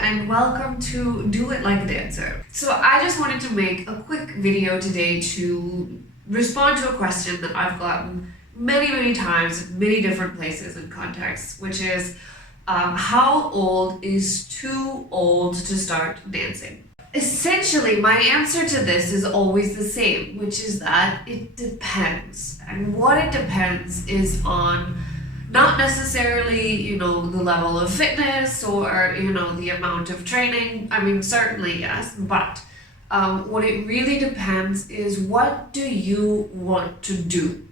and welcome to Do It Like a Dancer. So I just wanted to make a quick video today to respond to a question that I've gotten many times in many different places and contexts, which is how old is too old to start dancing? Essentially, my answer to this is always the same, which is that it depends. And what it depends is on not necessarily, the level of fitness or, the amount of training. I mean, certainly yes, but what it really depends is, what do you want to do?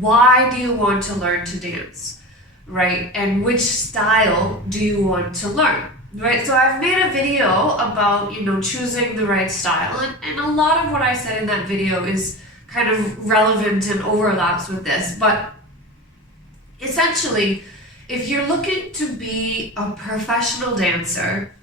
Why do you want to learn to dance, right? And which style do you want to learn, right? So I've made a video about, choosing the right style, and a lot of what I said in that video is kind of relevant and overlaps with this, but essentially, if you're looking to be a professional dancer,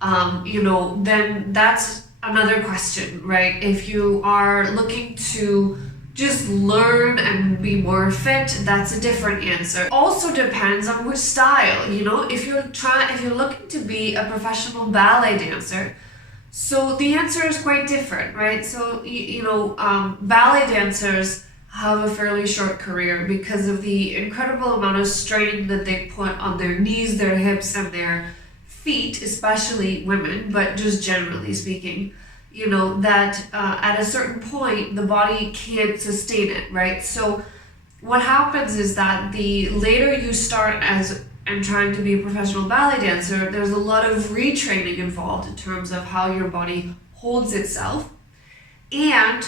then that's another question, right? If you are looking to just learn and be more fit, that's a different answer. Also depends on which style, if you're looking to be a professional ballet dancer, so the answer is quite different, right? So, ballet dancers have a fairly short career because of the incredible amount of strain that they put on their knees, their hips, and their feet, especially women, but just generally speaking, that at a certain point, the body can't sustain it, right? So what happens is that the later you start and trying to be a professional ballet dancer, there's a lot of retraining involved in terms of how your body holds itself, and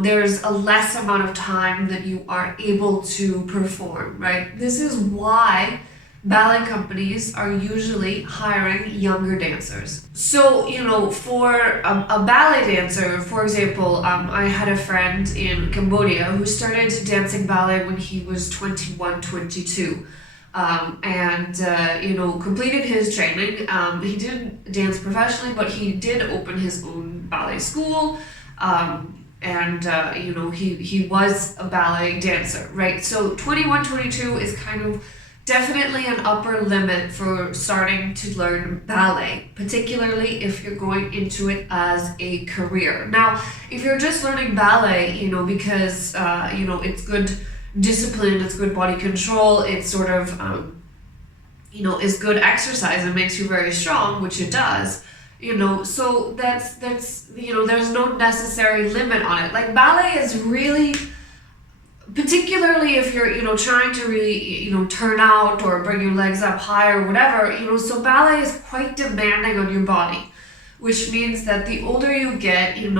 there's a less amount of time that you are able to perform, right? This is why ballet companies are usually hiring younger dancers. So, for a ballet dancer, for example, I had a friend in Cambodia who started dancing ballet when he was 21, 22. Completed his training. He didn't dance professionally, but he did open his own ballet school. He was a ballet dancer, right? So 21, 22 is kind of definitely an upper limit for starting to learn ballet, particularly if you're going into it as a career. Now, if you're just learning ballet, because, it's good discipline, it's good body control, it's sort of, is good exercise and makes you very strong, which it does. So that's there's no necessary limit on it. Like, ballet is really, particularly if you're trying to really, turn out or bring your legs up high or whatever, so ballet is quite demanding on your body, which means that the older you get, you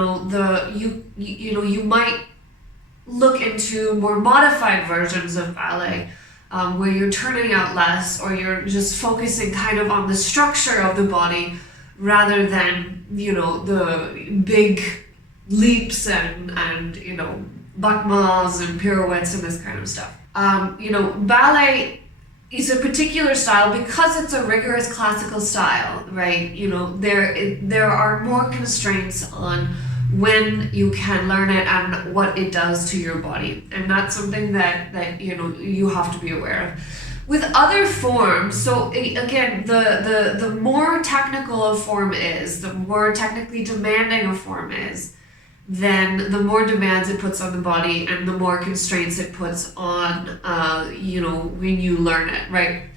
might look into more modified versions of ballet, where you're turning out less, or you're just focusing kind of on the structure of the body, rather than, the big leaps and bakmas and pirouettes and this kind of stuff. Ballet is a particular style because it's a rigorous classical style, right? There are more constraints on when you can learn it and what it does to your body. And that's something that you have to be aware of. With other forms, so again, the more technical a form is, the more technically demanding a form is, then the more demands it puts on the body and the more constraints it puts on, when you learn it, right?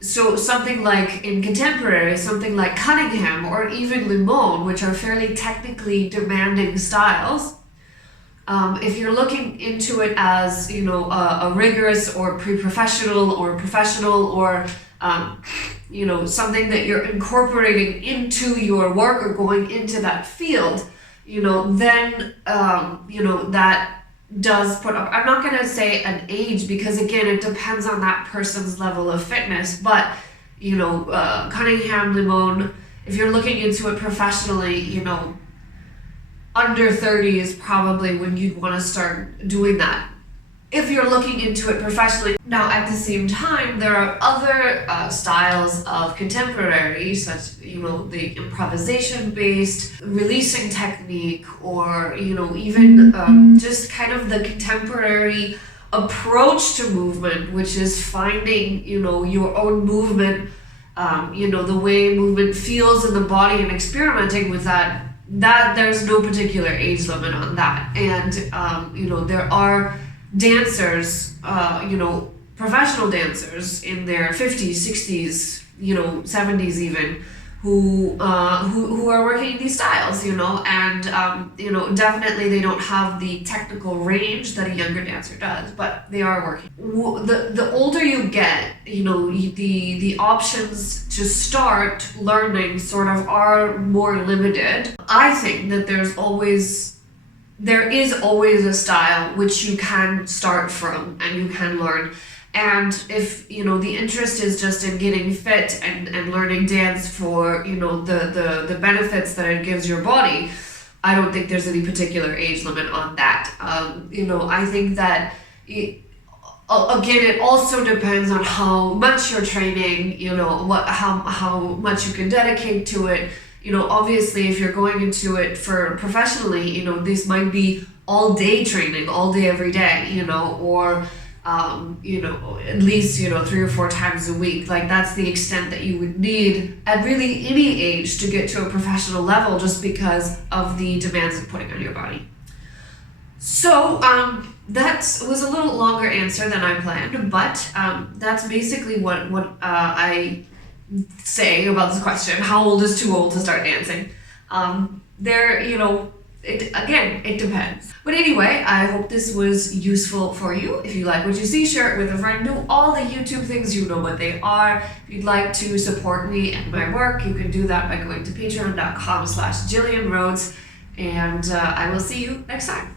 So something like in contemporary, something like Cunningham or even Limon, which are fairly technically demanding styles, if you're looking into it as, a rigorous or pre-professional or professional or, something that you're incorporating into your work or going into that field, then, that does put up, I'm not going to say an age, because again, it depends on that person's level of fitness, but, Cunningham, Limon, if you're looking into it professionally, under 30 is probably when you'd want to start doing that, if you're looking into it professionally. Now, at the same time, there are other styles of contemporary, such, the improvisation-based releasing technique, or, even just kind of the contemporary approach to movement, which is finding, your own movement the way movement feels in the body and experimenting with that there's no particular age limit on that. And, there are dancers, professional dancers in their 50s, 60s, 70s even, who are working these styles, and definitely they don't have the technical range that a younger dancer does, but they are working. The older you get, the options to start learning sort of are more limited. I think that there is always a style which you can start from and you can learn. And if, the interest is just in getting fit and learning dance for, the benefits that it gives your body, I don't think there's any particular age limit on that. I think that, again, it also depends on how much you're training, how much you can dedicate to it. Obviously, if you're going into it for professionally, this might be all day training, all day, every day, or at least 3 or 4 times a week. Like, that's the extent that you would need at really any age to get to a professional level, just because of the demands of putting on your body. So that was a little longer answer than I planned, but that's basically what I say about this question. How old is too old to start dancing? It depends. But anyway, I hope this was useful for you. If you like what you see, share it with a friend. Do all the YouTube things, you know what they are. If you'd like to support me and my work, you can do that by going to patreon.com/Gillian Rhodes. And I will see you next time.